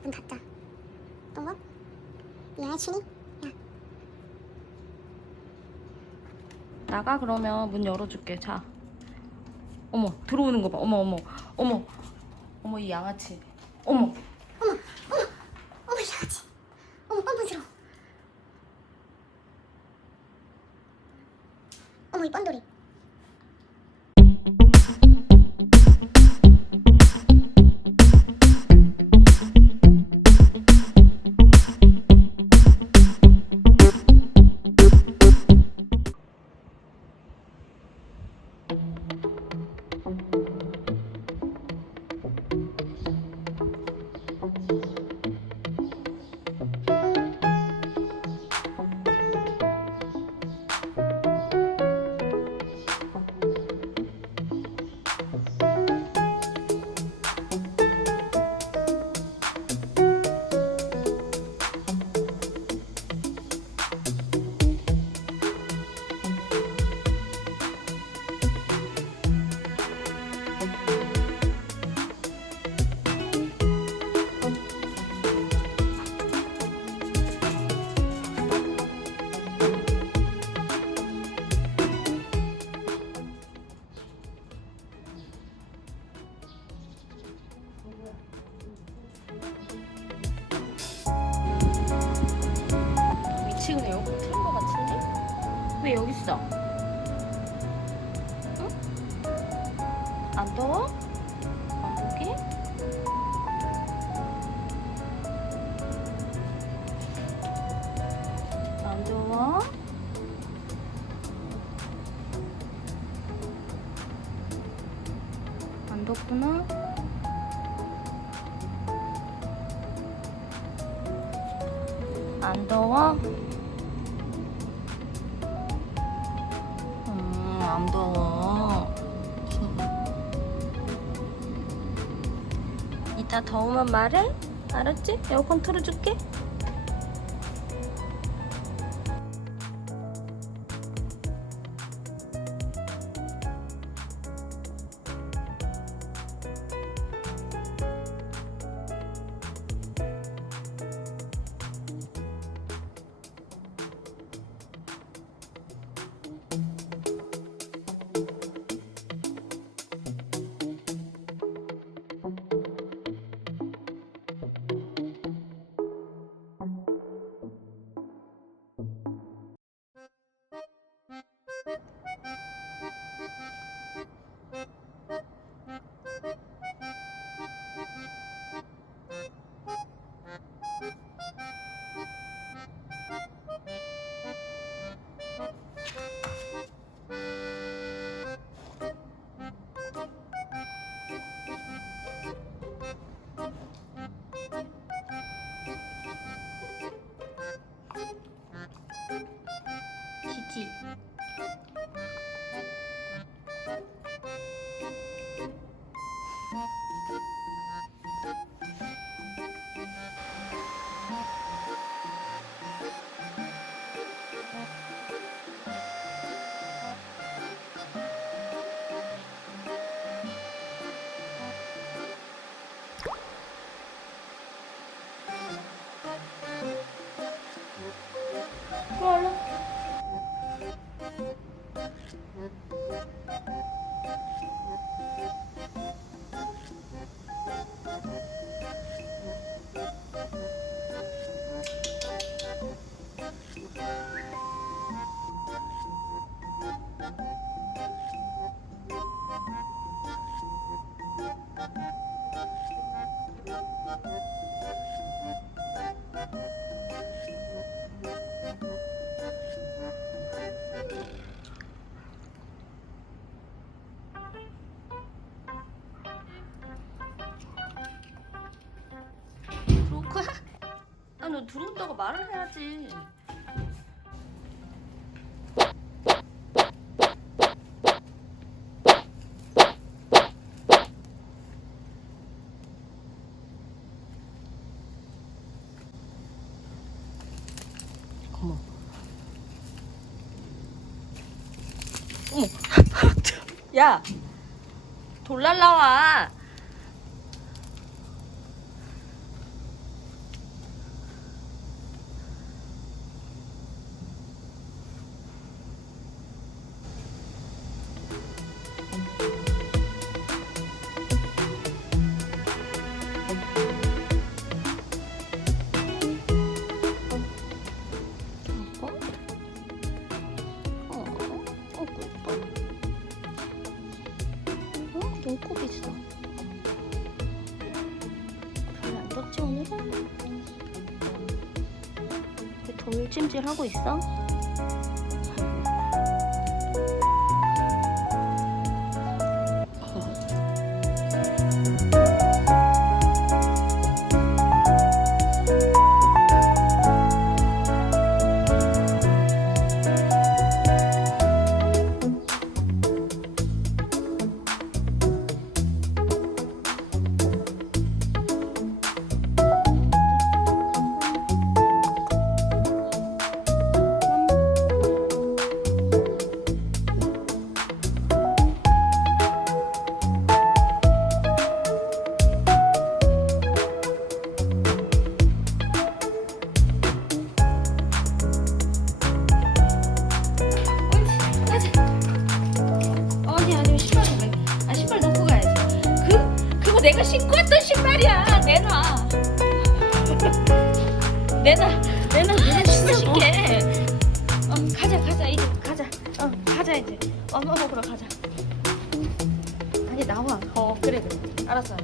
닫자, 문 닫자. 똥먹? 이 친이? 야. 나가. 그러면 문 열어줄게. 자. 어머, 들어오는 거 봐. 어머, 어머, 어머, 어머, 이 양아치. 어머, 어머, 이 양아치. 어머, 뻔뻔스러워. 어머, 이 뻔돌이. 지금 에어컨 틀은 거 같은데? 왜 여기 있어? 응? 안 더워? 만복이? 안 더워? 안 덥구나? 안 더워? 안 더워. 이따 더우면 말해? 알았지? 에어컨 틀어줄게. 지지. 얼른. 그렇구나. 아, 너 들어온다고 말을 해야지. 어머. 어머. 야, 돌 날라와. 먹지 오늘? 돌찜질 하고 있어? 내가 신고 왔던 신발이야. 내놔. 내가 신고 신게. 가자 이제 가자. 가자 이제. 엄마 먹으러 가자. 아니 나와. 그래. 알았어.